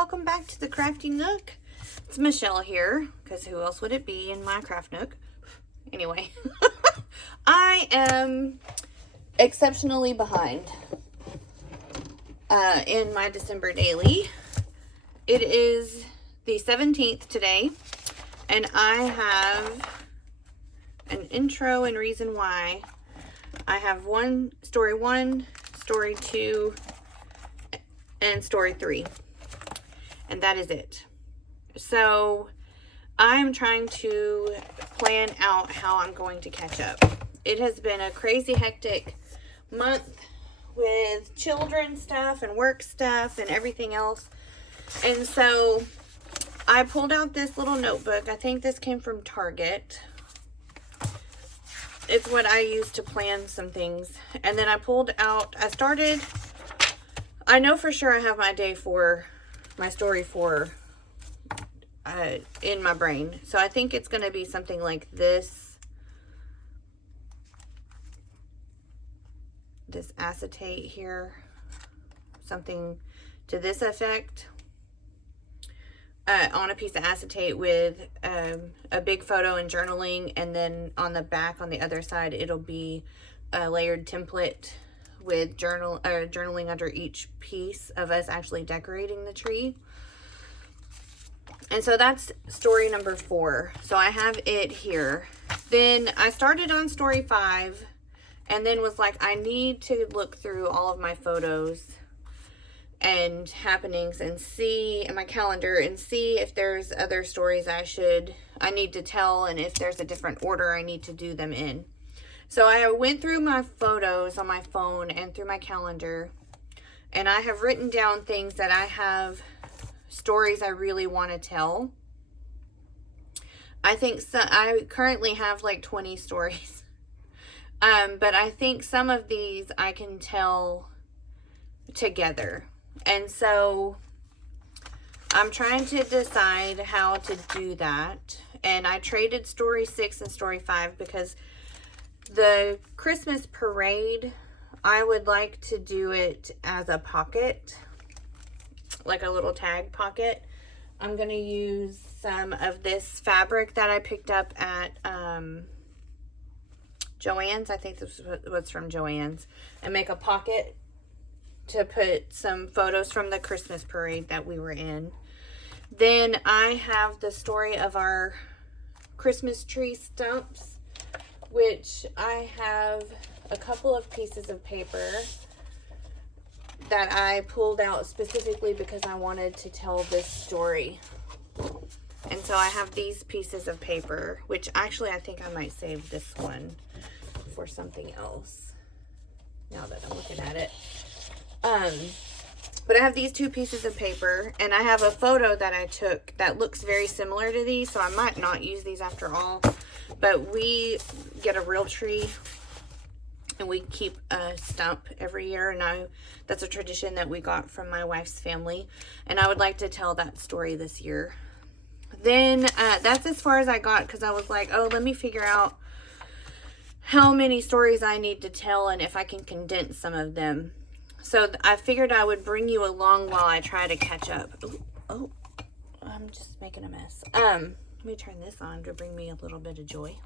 welcome back to the Crafty Nook. It's Michelle here, because who else would it be in my craft nook? Anyway, I am exceptionally behind in my December daily. It is the 17th today, and I have an intro and reason why. I have story one, story two, and story three, and that is it. So I'm trying to plan out how I'm going to catch up. It has been a crazy hectic month with children stuff and work stuff and everything else. And so I pulled out this little notebook. I think this came from Target. It's what I use to plan some things. And then I know for sure I have my story 4 in my brain. So I think it's going to be something like this. This acetate here. Something to this effect. On a piece of acetate with a big photo and journaling, and then on the back on the other side it'll be a layered template with journaling under each piece of us actually decorating the tree. And so that's story number 4. So I have it here. Then I started on story 5 and then was like, I need to look through all of my photos and happenings and see in my calendar and see if there's other stories I need to tell, and if there's a different order I need to do them in. So I went through my photos on my phone and through my calendar, and I have written down things that I have, stories I really want to tell. I think I currently have like 20 stories. But I think some of these I can tell together. And so I'm trying to decide how to do that. And I traded story 6 and story 5 because the Christmas parade, I would like to do it as a pocket, like a little tag pocket. I'm going to use some of this fabric that I picked up at Joann's. I think this was from Joann's. And make a pocket to put some photos from the Christmas parade that we were in. Then I have the story of our Christmas tree stumps, which I have a couple of pieces of paper that I pulled out specifically because I wanted to tell this story. And so I have these pieces of paper, which actually I think I might save this one for something else now that I'm looking at it. But I have these 2 pieces of paper, and I have a photo that I took that looks very similar to these, so I might not use these after all. But we get a real tree, and we keep a stump every year, and that's a tradition that we got from my wife's family, and I would like to tell that story this year. Then that's as far as I got, because I was like, oh, let me figure out how many stories I need to tell and if I can condense some of them. So I figured I would bring you along while I try to catch up. Oh, I'm just making a mess. Let me turn this on to bring me a little bit of joy.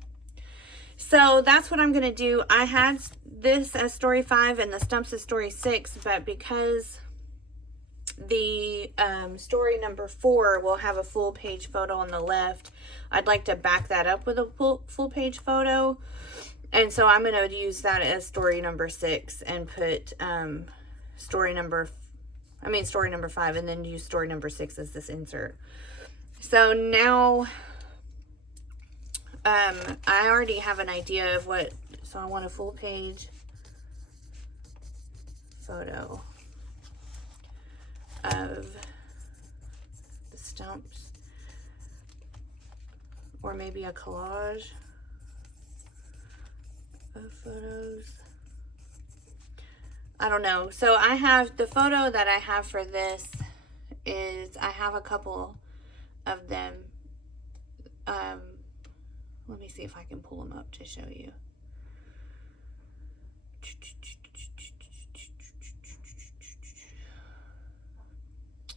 So that's what I'm going to do. I had this as story 5 and the stumps as story 6, but because the story number 4 will have a full page photo on the left, I'd like to back that up with a full page photo. And so I'm going to use that as story number 6 and put story number 5, and then use story number 6 as this insert. So now I already have an idea of so I want a full page photo of the stumps, or maybe a collage of photos. I don't know. So I have the photo that I have for this is, I have a couple of them. Let me see if I can pull them up to show you.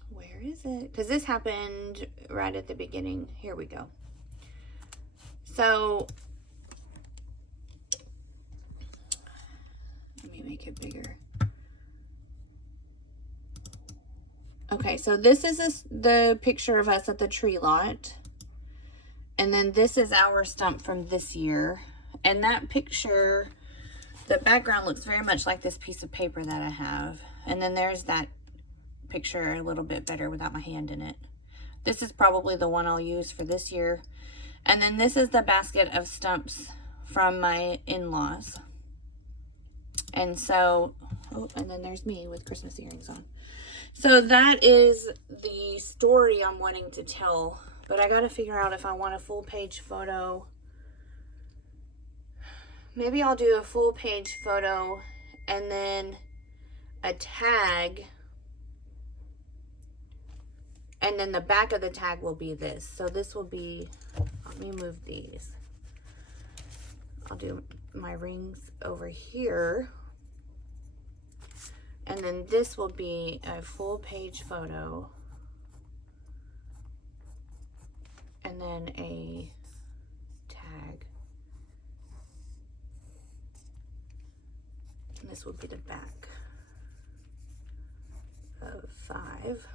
Where is it? Because this happened right at the beginning. Here we go. So let me make it bigger. Okay, so this is the picture of us at the tree lot. And then this is our stump from this year. And that picture, the background looks very much like this piece of paper that I have. And then there's that picture a little bit better without my hand in it. This is probably the one I'll use for this year. And then this is the basket of stumps from my in-laws. And so, oh, and then there's me with Christmas earrings on. So that is the story I'm wanting to tell. But I got to figure out if I want a full page photo. Maybe I'll do a full page photo and then a tag. And then the back of the tag will be this. So this will be, let me move these. I'll do my rings over here. And then this will be a full page photo. And then a tag. And this will be the back of 5.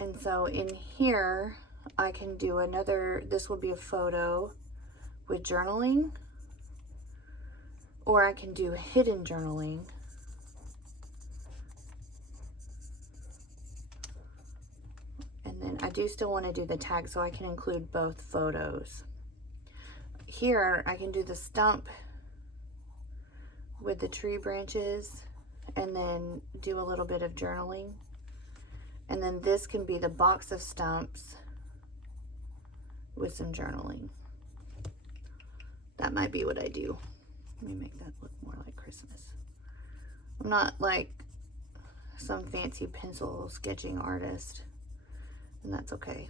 And so in here, I can do another, this will be a photo with journaling, or I can do hidden journaling. And then I do still want to do the tag, so I can include both photos. Here, I can do the stump with the tree branches and then do a little bit of journaling. And then this can be the box of stumps with some journaling. That might be what I do. Let me make that look more like Christmas. I'm not like some fancy pencil sketching artist, and that's okay.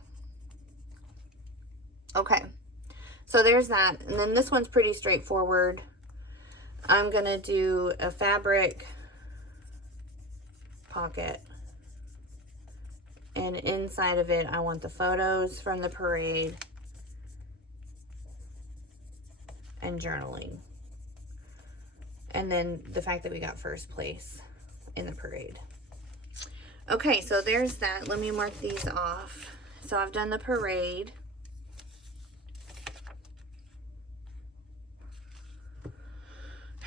Okay, so there's that. And then this one's pretty straightforward. I'm gonna do a fabric pocket. And inside of it, I want the photos from the parade and journaling. And then the fact that we got first place in the parade. Okay, so there's that. Let me mark these off. So I've done the parade.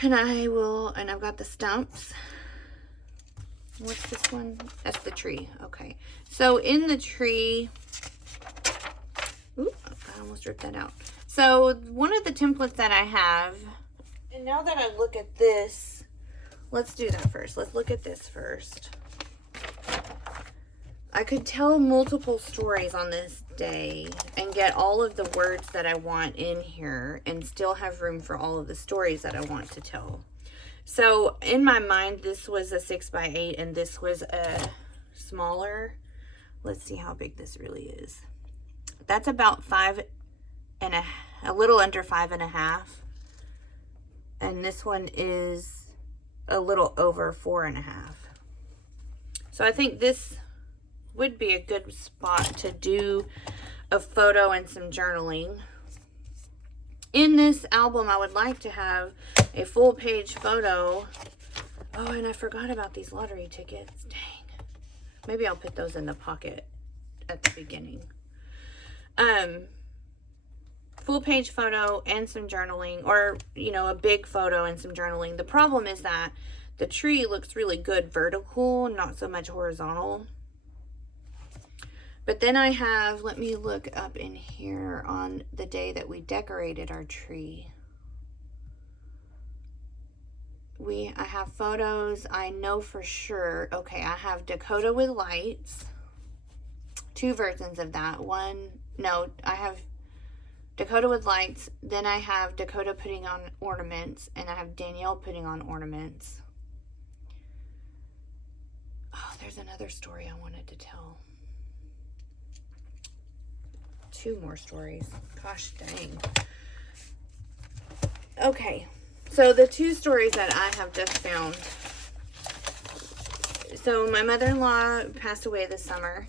And I've got the stumps. What's this one? That's the tree. Okay. So in the tree, ooh, I almost ripped that out. So one of the templates that I have, and now that I look at this, let's do that first. Let's look at this first. I could tell multiple stories on this day and get all of the words that I want in here and still have room for all of the stories that I want to tell. So in my mind, this was a 6x8 and this was a smaller. Let's see how big this really is. That's about a little under 5.5. And this one is a little over 4.5. So I think this would be a good spot to do a photo and some journaling. In this album, I would like to have a full page photo. Oh, and I forgot about these lottery tickets. Dang. Maybe I'll put those in the pocket at the beginning. Full page photo and some journaling, or, you know, a big photo and some journaling. The problem is that the tree looks really good vertical, not so much horizontal. But then I have, let me look up in here on the day that we decorated our tree. I have photos, I know for sure. Okay, I have Dakota with lights. 2 versions of that. I have Dakota with lights. Then I have Dakota putting on ornaments. And I have Danielle putting on ornaments. Oh, there's another story I wanted to tell. 2 more stories. Gosh dang. Okay, so the 2 stories that I have just found So my mother-in-law passed away this summer,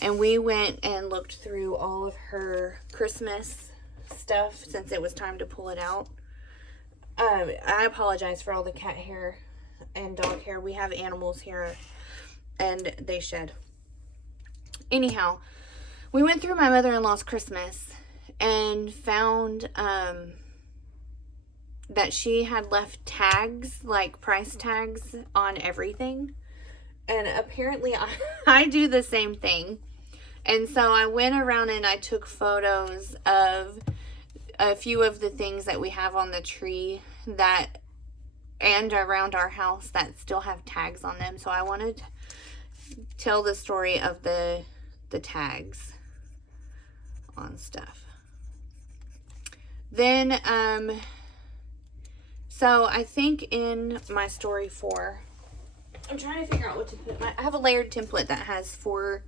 and we went and looked through all of her Christmas stuff since it was time to pull it out. I apologize for all the cat hair and dog hair. We have animals here, and they shed. Anyhow, we went through my mother-in-law's Christmas and found that she had left tags, like price tags, on everything. And apparently I do the same thing. And so I went around and I took photos of a few of the things that we have on the tree that and around our house that still have tags on them. So I wanted to tell the story of the tags on stuff. Then so I think in my story 4, I'm trying to figure out what to put. I have a layered template that has 4,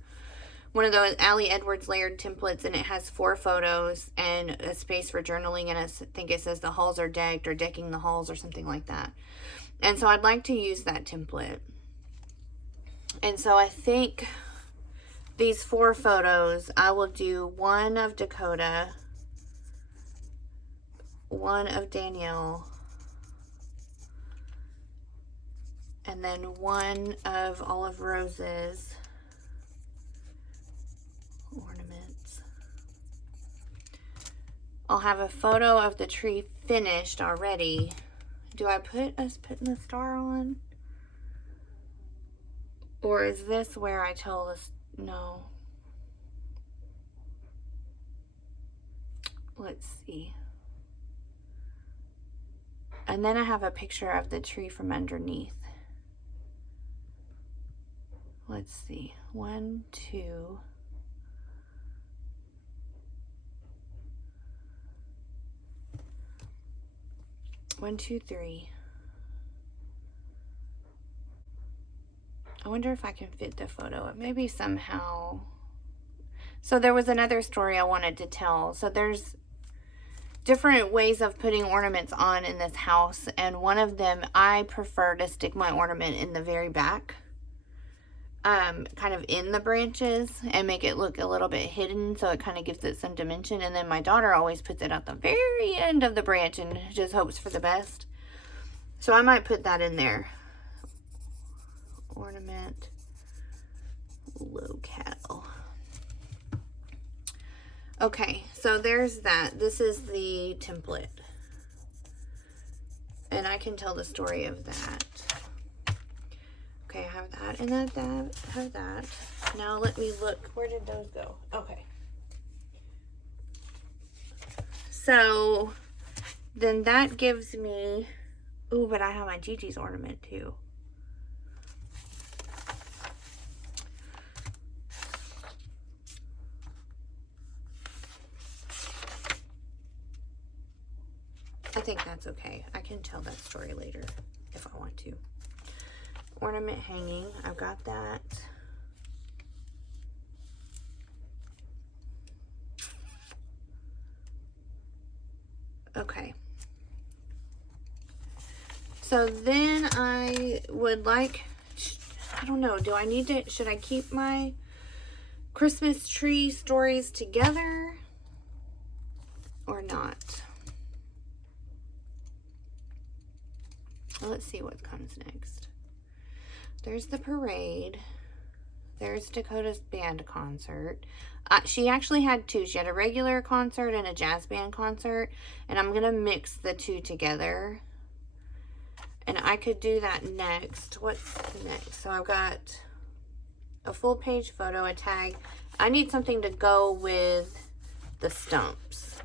one of those Allie Edwards layered templates, and it has 4 photos and a space for journaling, and I think it says the halls are decked or decking the halls or something like that. And so I'd like to use that template. And so I think these 4 photos, I will do one of Dakota, one of Danielle, and then one of Olive Rose's ornaments. I'll have a photo of the tree finished already. Do I put us putting the star on? Or is this where I tell this? No. Let's see. And then I have a picture of the tree from underneath. Let's see. 1, 2. One, 2, 3. I wonder if I can fit the photo. Maybe somehow. So there was another story I wanted to tell. So there's different ways of putting ornaments on in this house, and one of them, I prefer to stick my ornament in the very back, kind of in the branches, and make it look a little bit hidden, so it kind of gives it some dimension. And then my daughter always puts it at the very end of the branch and just hopes for the best. So I might put that in there. Ornament locale. Okay, so there's that. This is the template. And I can tell the story of that. Okay, I have that and that, have that. Now let me look. Where did those go? Okay. So then that gives me, ooh, but I have my Gigi's ornament too. I think that's okay. I can tell that story later if I want to. Ornament hanging, I've got that. Okay. So then I would like, I don't know, do I need to, should I keep my Christmas tree stories together or not? Well, let's see what comes next. There's the parade. There's Dakota's band concert. She actually had 2. She had a regular concert and a jazz band concert. And I'm going to mix the 2 together. And I could do that next. What's next? So I've got a full page photo, a tag. I need something to go with the stumps.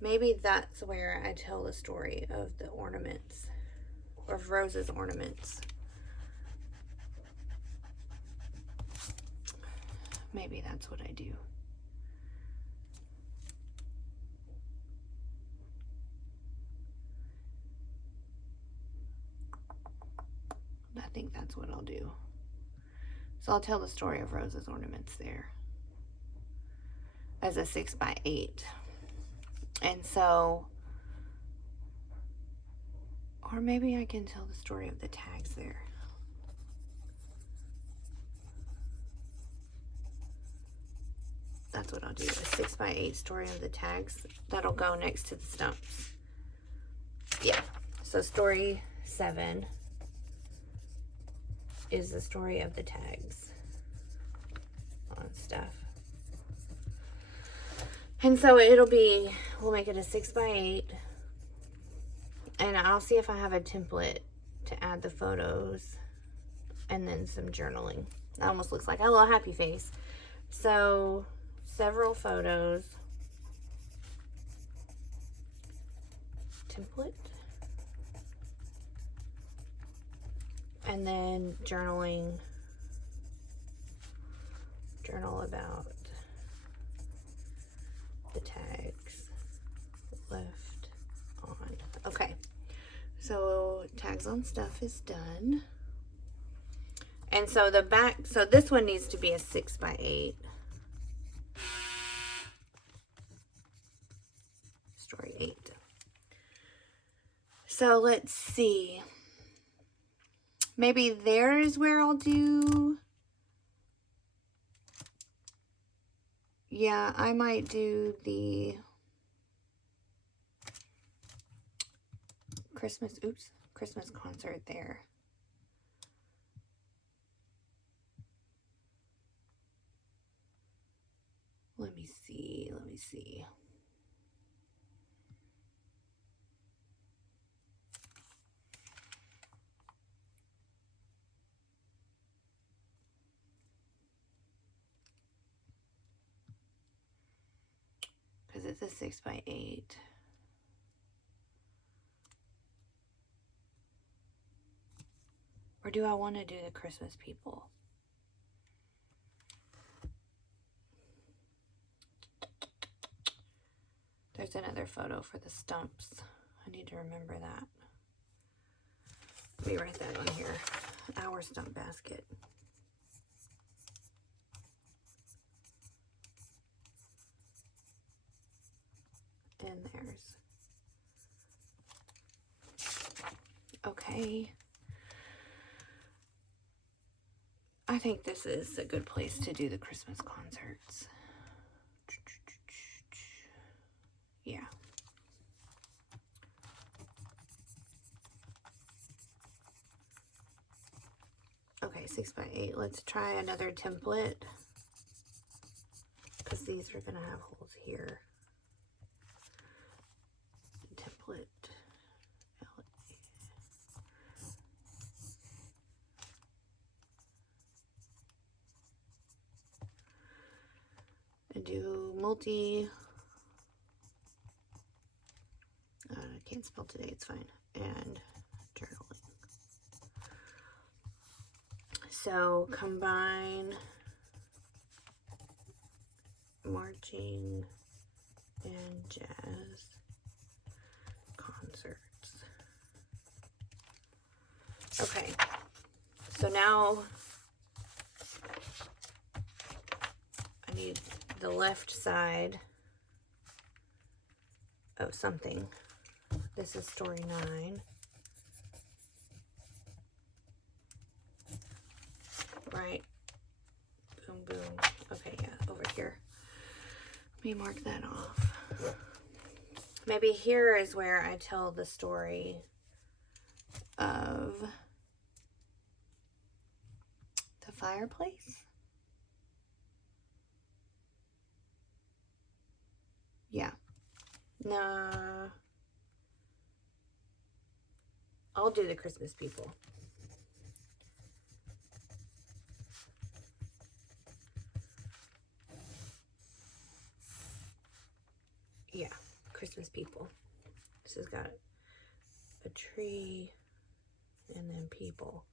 Maybe that's where I tell the story of the ornaments, of Rose's ornaments. Maybe that's what I do. I think that's what I'll do. So I'll tell the story of Rose's ornaments there as a 6x8. And so Or maybe I can tell the story of the tags there. That's what I'll do, a 6x8 story of the tags. That'll go next to the stumps. Yeah, so story 7 is the story of the tags on stuff. And so we'll make it a 6x8. And I'll see if I have a template to add the photos and then some journaling. That almost looks like a little happy face. So, several photos. Template. And then journaling. Journal about the tags left on. Okay. So tags on stuff is done. And so the back, so this one needs to be a 6x8. Story 8. So let's see. Maybe there is where I'll do, yeah, I might do the Christmas concert there. Let me see. Because it's a 6x8. Or do I want to do the Christmas people? There's another photo for the stumps. I need to remember that. Let me write that on here. Our stump basket. And there's. Okay. I think this is a good place to do the Christmas concerts. Yeah. Okay, 6x8. Let's try another template, because these are gonna have holes here. Template. And do multi. I can't spell today, it's fine. And journaling. So combine marching and jazz concerts. Okay, so now I need the left side of something. This is story 9. Right. Boom, boom. Okay, yeah, over here. Let me mark that off. Maybe here is where I tell the story of the fireplace. Yeah. Nah. I'll do the Christmas people. Yeah, Christmas people. This has got a tree and then people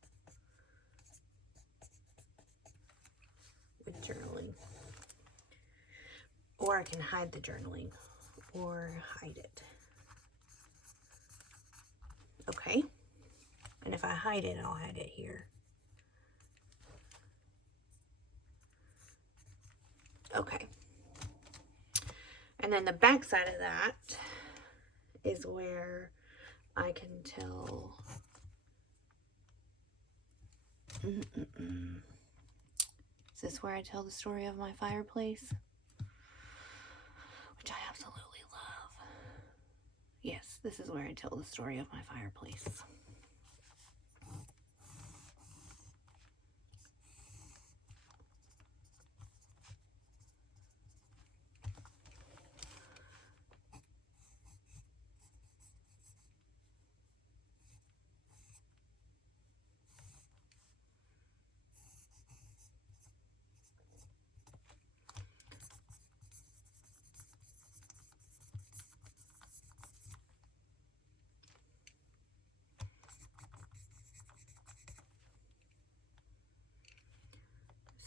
with journaling. Or I can hide the journaling or hide it. Okay. And if I hide it, I'll hide it here. Okay. And then the back side of that is where I can tell. Is this where I tell the story of my fireplace? Which I absolutely love. Yes, this is where I tell the story of my fireplace.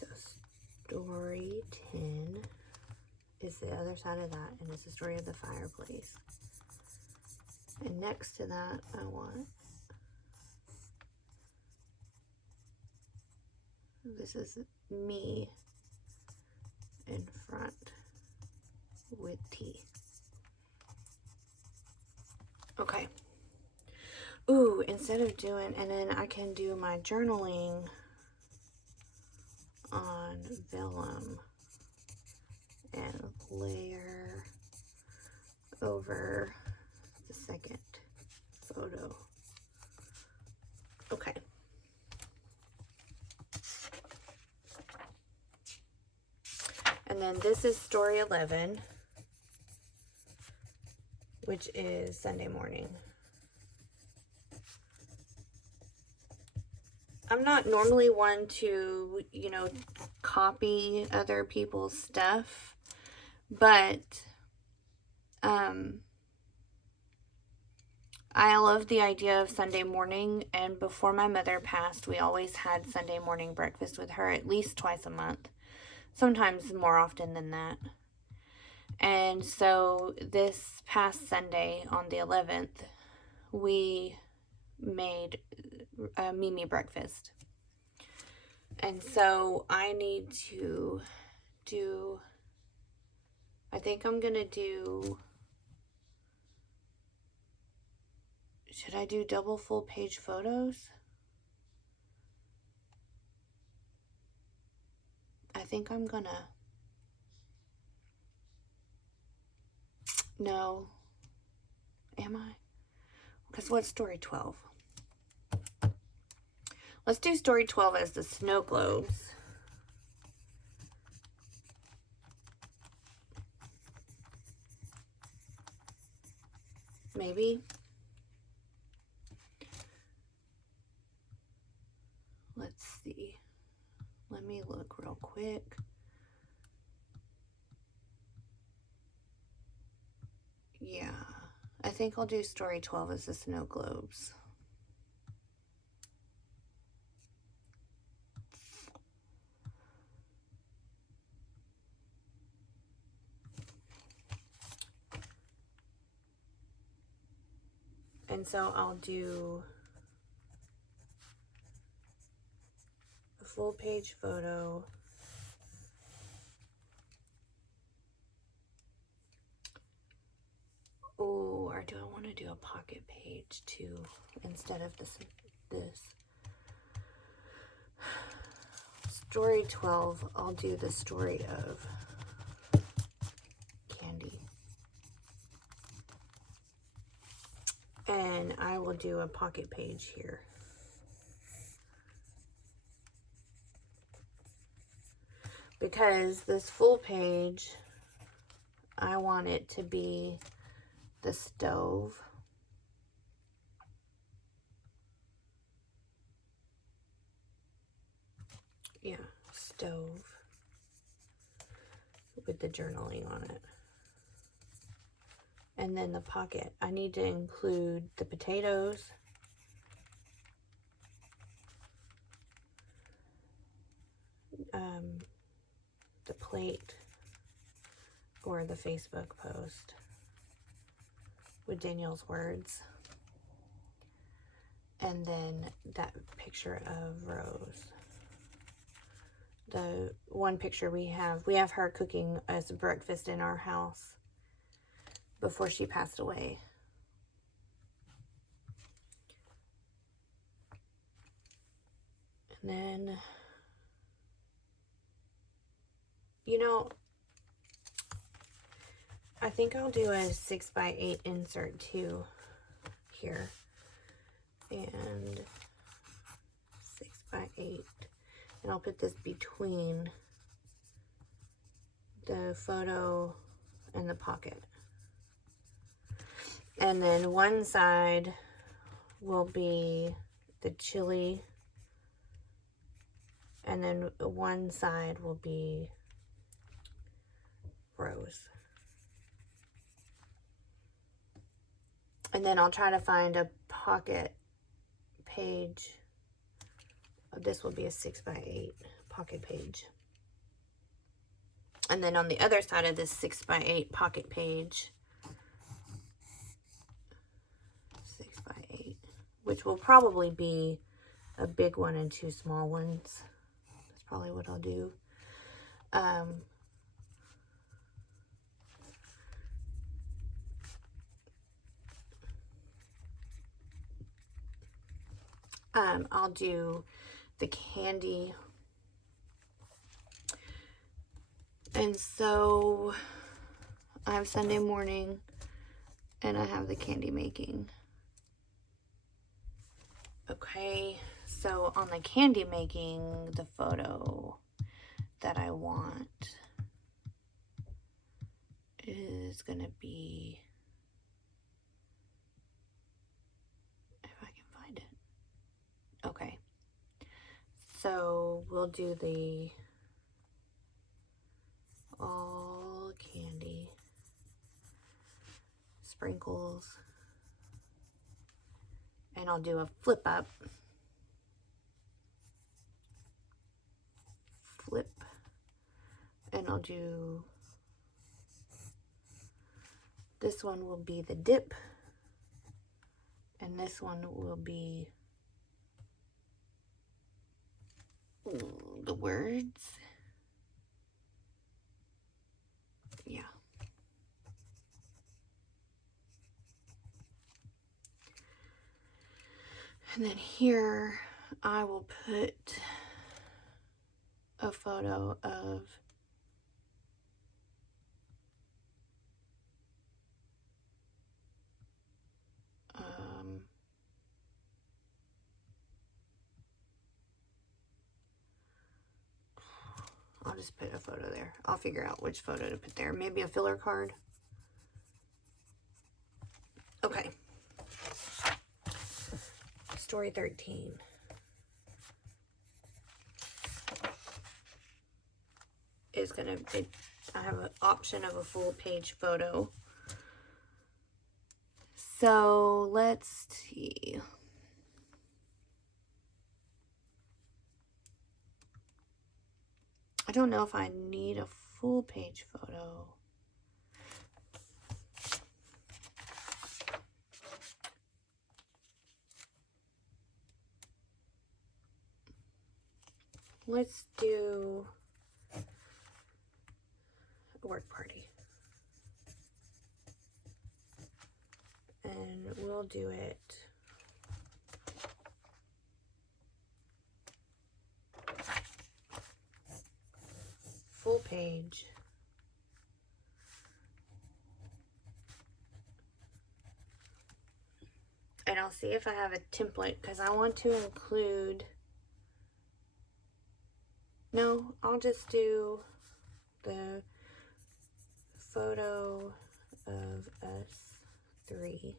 So story 10 is the other side of that, and it's the story of the fireplace. And next to that, I want, this is me in front with tea. Okay. Ooh, instead of doing, and then I can do my journaling on vellum and layer over the second photo. Okay. And then this is story 11, which is Sunday morning. I'm not normally one to, you know, copy other people's stuff, but I love the idea of Sunday morning, and before my mother passed, we always had Sunday morning breakfast with her at least twice a month, sometimes more often than that. And so this past Sunday on the 11th, we made Mimi breakfast. And so I need to do, I think I'm gonna do, should I do double full page photos? I think I'm gonna, no, am I? Because what's story 12? Let's do story 12 as the snow globes. Maybe. Let's see. Let me look real quick. Yeah, I think I'll do story 12 as the snow globes. And so I'll do a full page photo. Oh, or do I want to do a pocket page too instead of this? Story 12, I'll do the story of Candy. And I will do a pocket page here. Because this full page, I want it to be the stove. Yeah, stove with the journaling on it. And then the pocket, I need to include the potatoes, the plate, or the Facebook post with Daniel's words, and then that picture of Rose. The one picture we have her cooking us breakfast in our house before she passed away. And then, you know, I think I'll do a 6x8 insert too here. And 6x8. And I'll put this between the photo and the pocket. And then one side will be the chili, and then one side will be rose. And then I'll try to find a pocket page. This will be a 6x8 pocket page. And then on the other side of this 6x8 pocket page, 6x8, which will probably be a big one and two small ones. That's probably what I'll do. I'll do the candy. And so I have Sunday morning and I have the candy making. Okay, so on the candy making, the photo that I want is gonna be, if I can find it. Okay, so we'll do the all candy sprinkles, and I'll do a flip up, flip, and I'll do, this one will be the dip, and this one will be the words. Yeah. And then here I will put a photo of I'll just put a photo there. I'll figure out which photo to put there. Maybe a filler card. Okay. Story 13. Is gonna, I have an option of a full page photo. So let's see. I don't know if I need a full page photo. Let's do a work party. And we'll do it full page. And I'll see if I have a template, because I want to include, no, I'll just do the photo of us three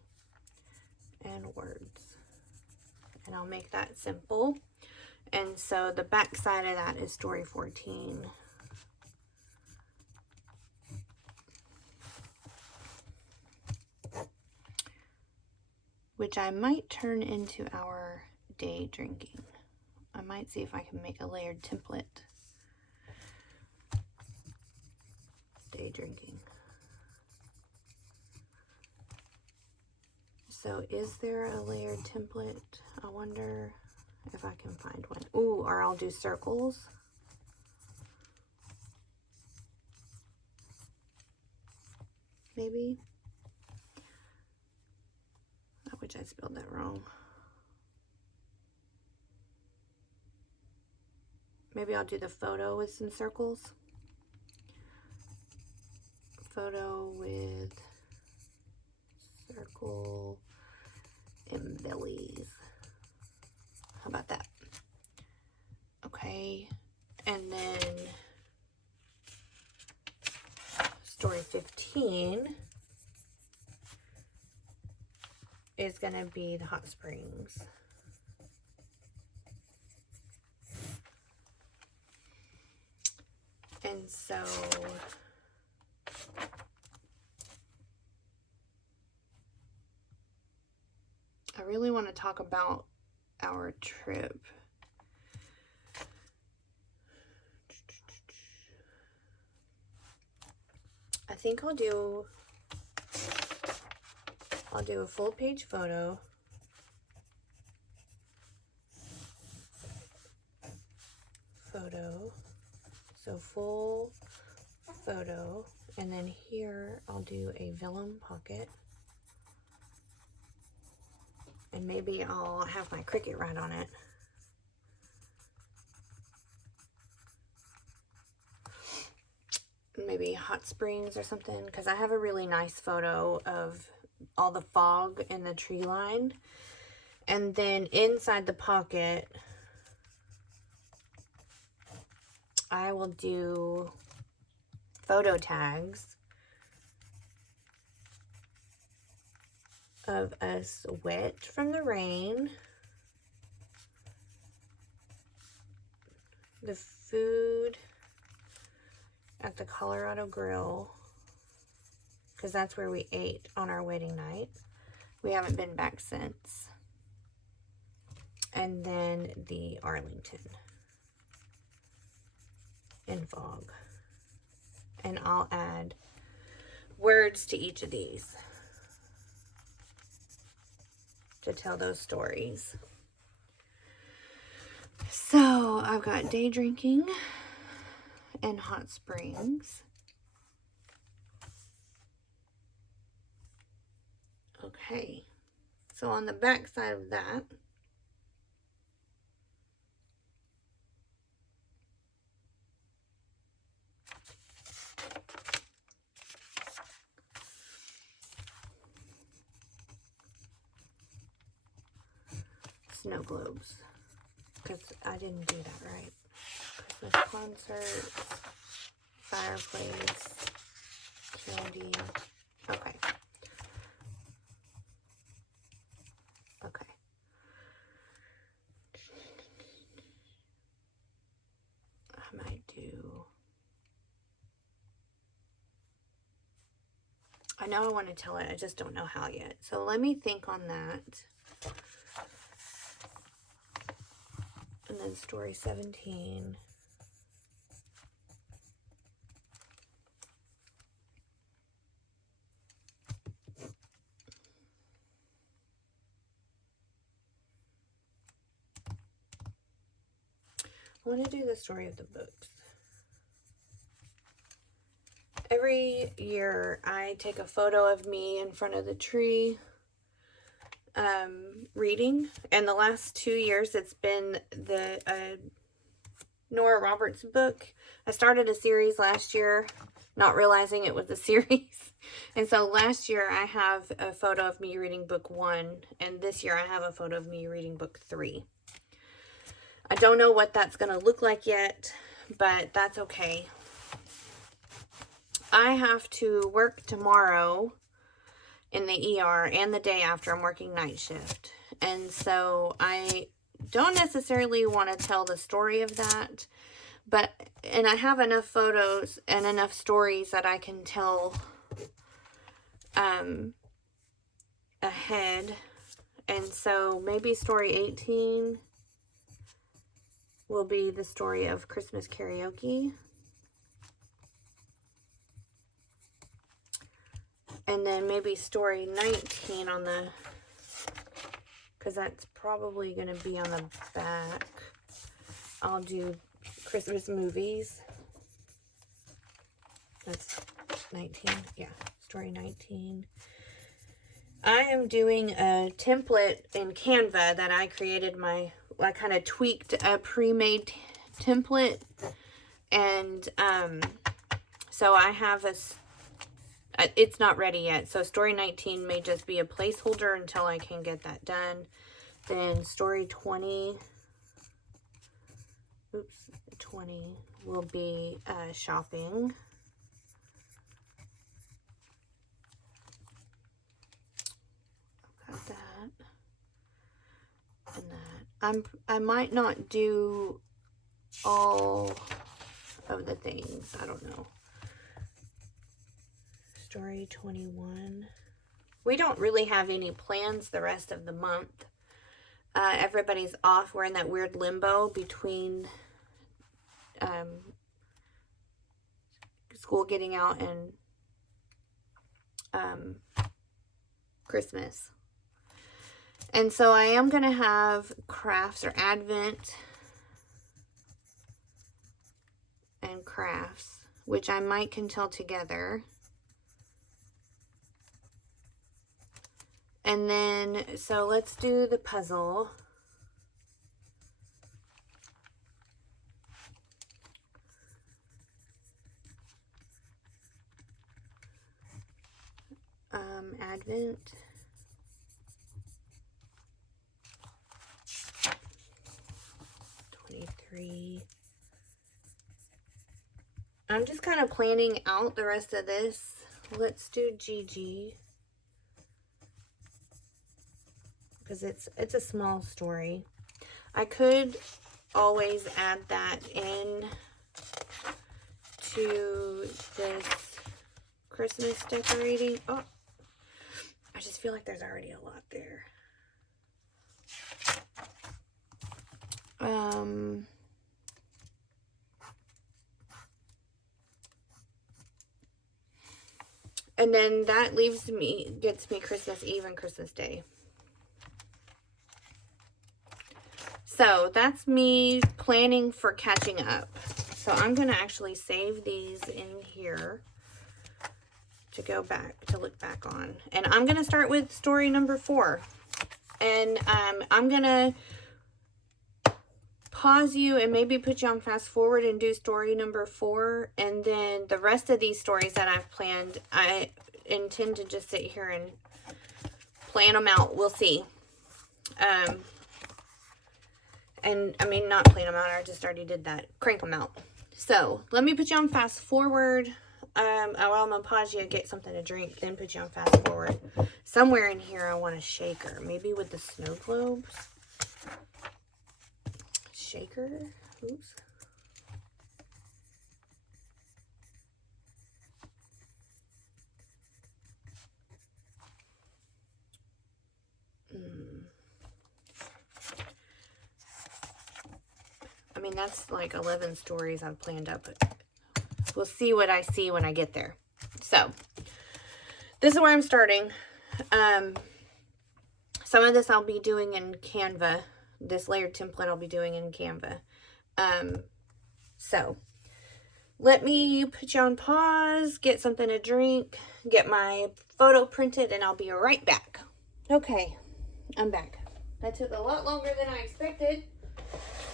and words. And I'll make that simple. And so the back side of that is story 14. Which I might turn into our day drinking. I might see if I can make a layered template. Day drinking. So is there a layered template? I wonder if I can find one. Ooh, or I'll do circles. Maybe. Which I spelled that wrong. Maybe I'll do the photo with some circles. Photo with circle and bellies. How about that? Okay, and then story 15 is gonna be the hot springs. And so I really want to talk about our trip. I think I'll do a full page photo. So full photo, and then here I'll do a vellum pocket, and maybe I'll have my Cricut right on it. Maybe hot springs or something, because I have a really nice photo of all the fog in the tree line. And then inside the pocket, I will do photo tags of us wet from the rain, the food at the Colorado Grill, because that's where we ate on our wedding night. We haven't been back since. And then the Arlington in fog. And I'll add words to each of these to tell those stories. So I've got day drinking and hot springs. Okay, so on the back side of that, snow globes, because I didn't do that right. Christmas concerts, fireplace, candy. Okay. Okay. I might do... I know I want to tell it, I just don't know how yet. So let me think on that. And then story 17. I want to do the story of the books. Every year I take a photo of me in front of the tree reading, and the last 2 years it's been the Nora Roberts book. I started a series last year, not realizing it was a series. And so last year I have a photo of me reading book 1, and this year I have a photo of me reading book 3. I don't know what that's going to look like yet, but that's okay. I have to work tomorrow in the ER, and the day after I'm working night shift. And so I don't necessarily want to tell the story of that, and I have enough photos and enough stories that I can tell ahead. And so maybe story 18 will be the story of Christmas karaoke. And then maybe story 19 on the, because that's probably going to be on the back. I'll do Christmas movies. That's 19. Yeah, story 19. I am doing a template in Canva that I created I kind of tweaked a pre-made template. And so I have it's not ready yet. So story 19 may just be a placeholder until I can get that done. Then story 20 will be shopping. Got that. And that. I might not do all of the things. I don't know. Story 21. We don't really have any plans the rest of the month. Everybody's off. We're in that weird limbo between school getting out and Christmas. And so I am going to have crafts or Advent and crafts, which I might can tell together. And then, so let's do the puzzle. Advent. I'm just kind of planning out the rest of this. Let's do Gigi, because it's a small story. I could always add that in to this Christmas decorating. Oh, I just feel like there's already a lot there. And then that gets me Christmas Eve and Christmas Day. So that's me planning for catching up. So I'm going to actually save these in here to go back, to look back on. And I'm going to start with story number 4. And I'm going to pause you and maybe put you on fast forward and do story number 4. And then the rest of these stories that I've planned, I intend to just sit here and plan them out. We'll see. And I mean, not plan them out. I just already did that. Crank them out. So let me put you on fast forward. I'm going to pause you and get something to drink, then put you on fast forward. Somewhere in here, I want a shaker. Maybe with the snow globes. Shaker. Oops. I mean, that's like 11 stories I've planned up. We'll see what I see when I get there. So, this is where I'm starting. Some of this I'll be doing in Canva. This layered template I'll be doing in Canva. So, let me put you on pause, get something to drink, get my photo printed, and I'll be right back. Okay, I'm back. That took a lot longer than I expected,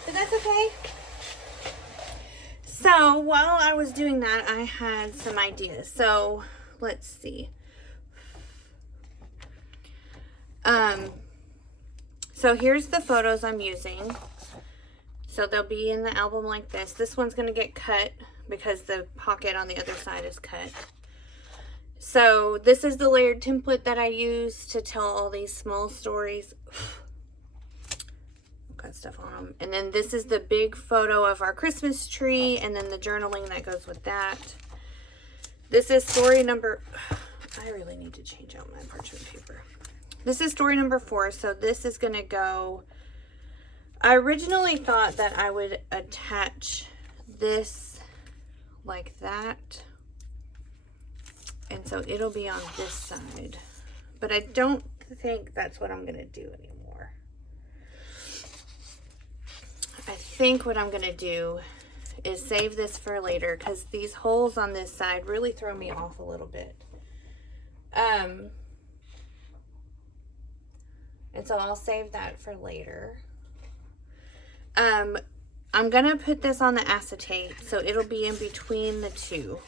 but that's okay. So, while I was doing that, I had some ideas. So, let's see. So here's the photos I'm using. So they'll be in the album like this. This one's going to get cut because the pocket on the other side is cut. So this is the layered template that I use to tell all these small stories. Got stuff on them. And then this is the big photo of our Christmas tree, and then the journaling that goes with that. This is story number... I really need to change out my parchment paper. This is story number 4, so this is going to go... I originally thought that I would attach this like that. And so it'll be on this side. But I don't think that's what I'm going to do anymore. I think what I'm going to do is save this for later, because these holes on this side really throw me off a little bit. And so I'll save that for later. I'm going to put this on the acetate, so it'll be in between the two.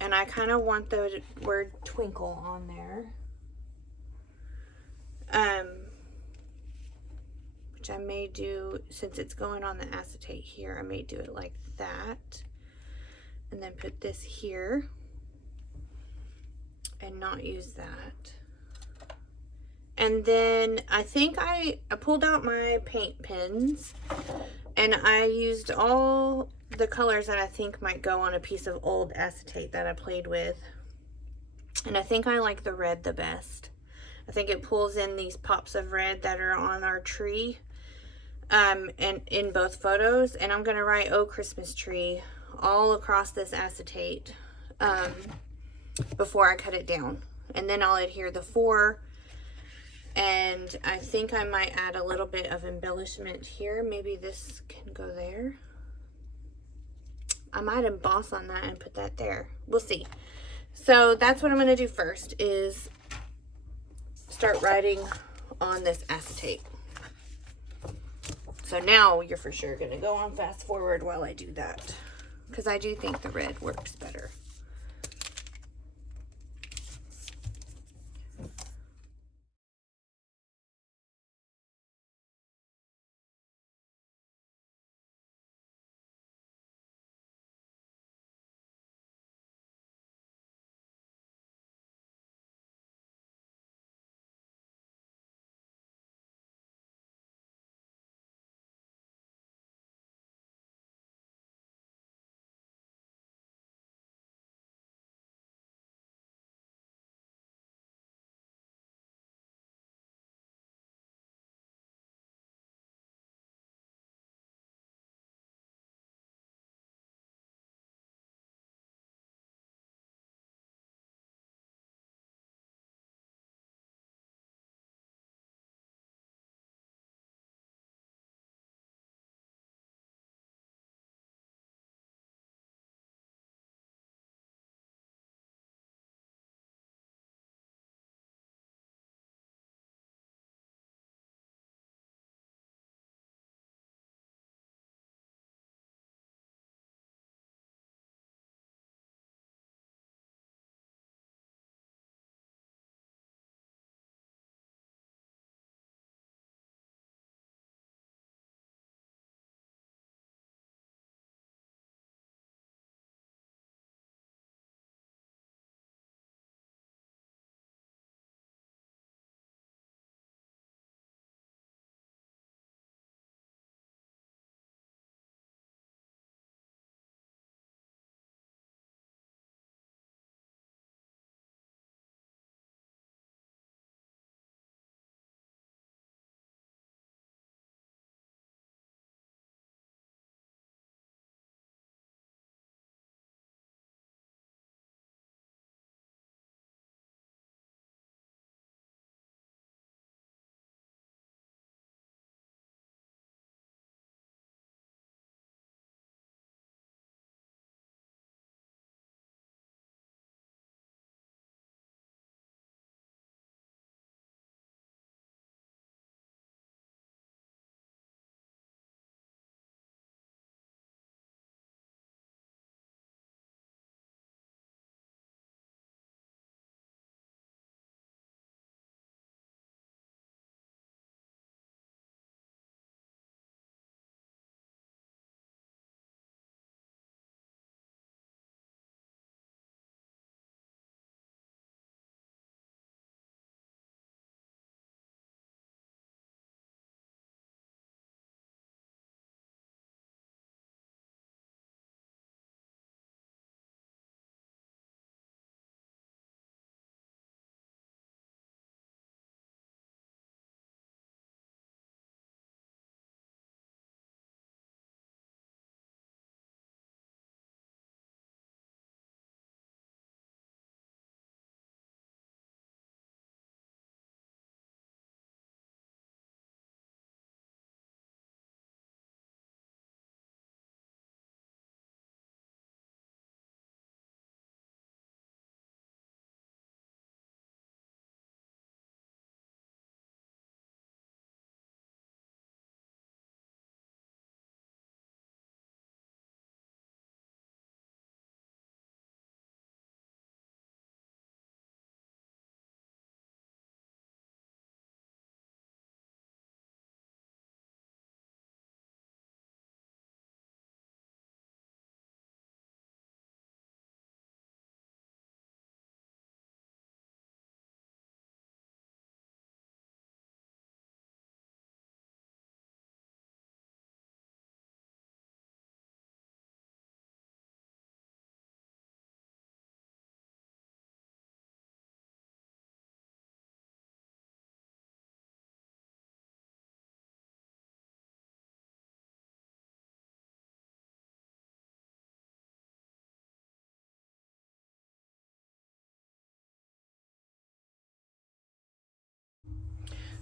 And I kind of want the word twinkle on there. Which I may do, since it's going on the acetate here, I may do it like that. And then put this here. And not use that. And then I think I pulled out my paint pens. And I used all the colors that I think might go on a piece of old acetate that I played with. And I think I like the red the best. I think it pulls in these pops of red that are on our tree, and in both photos. And I'm gonna write "Oh Christmas Tree" all across this acetate before I cut it down. And then I'll adhere the 4. And I think I might add a little bit of embellishment here. Maybe this can go there. I might emboss on that and put that there. We'll see. So that's what I'm going to do first, is start writing on this acetate. So now you're for sure going to go on fast forward while I do that, because I do think the red works better.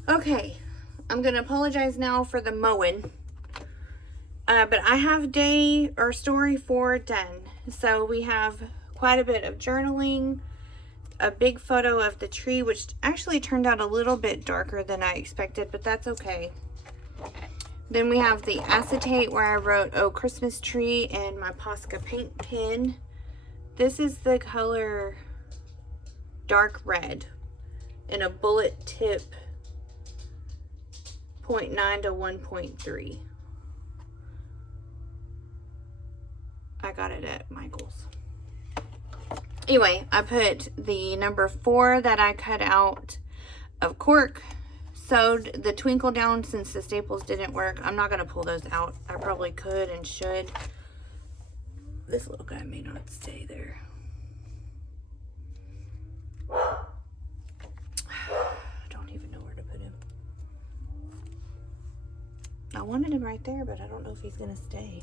Okay, I'm gonna apologize now for the mowing. But I have day or story 4 done. So we have quite a bit of journaling, a big photo of the tree, which actually turned out a little bit darker than I expected, but that's okay. Then we have the acetate where I wrote, oh, Christmas tree, and my Posca paint pen. This is the color dark red in a bullet tip 0.9 to 1.3. I got it at Michael's. Anyway, I put the number 4 that I cut out of cork, sewed the twinkle down since the staples didn't work. I'm not going to pull those out. I probably could and should. This little guy may not stay there. I don't even know where to put him. I wanted him right there, but I don't know if he's going to stay.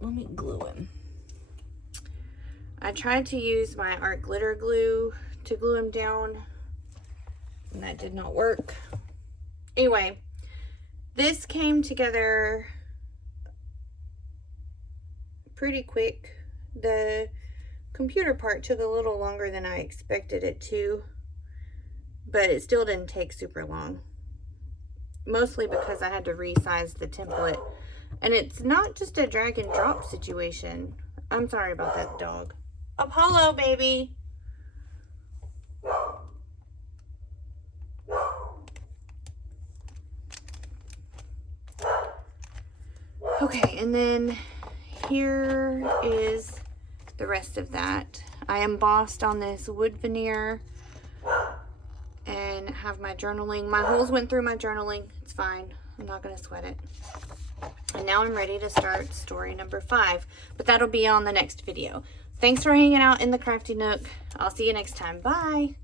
Let me glue him. I tried to use my art glitter glue to glue him down, and that did not work. Anyway, this came together pretty quick. The computer part took a little longer than I expected it to, but it still didn't take super long. Mostly because I had to resize the template. And it's not just a drag and drop situation. I'm sorry about that dog. Apollo, baby. Okay, and then here is the rest of that. I embossed on this wood veneer and have my journaling. My holes went through my journaling. It's fine. I'm not going to sweat it. And now I'm ready to start story number 5, but that'll be on the next video. Thanks for hanging out in the Crafty Nook. I'll see you next time. Bye.